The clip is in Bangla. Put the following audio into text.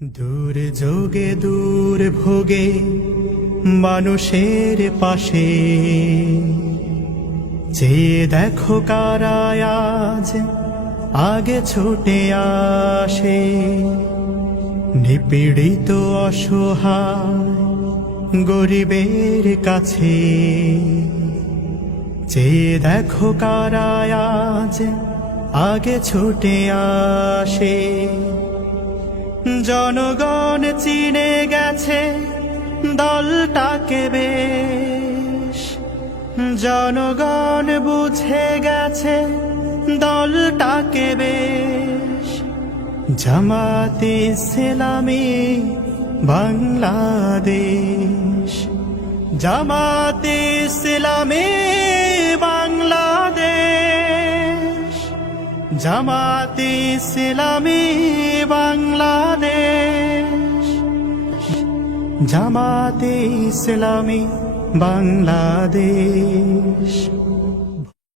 দূর যোগে দূর ভোগে মানুষের পাশে চেয়ে দেখো কারা আজ আগে ছুটে আসে। নিপীড়িত অসহায় গরিবের কাছে চেয়ে দেখো কারা আজ আগে ছুটে আসে। জনগণ চিনে গেছে দলটাকে বেশ, জনগণ বুঝে গেছে দলটাকে বেশ। জামাতে ইসলামী বাংলাদেশ, জামাতে ইসলামী বাংলাদেশ, জামাতে ইসলামী বাংলাদেশ, জামাতে ইসলামী বাংলাদেশ।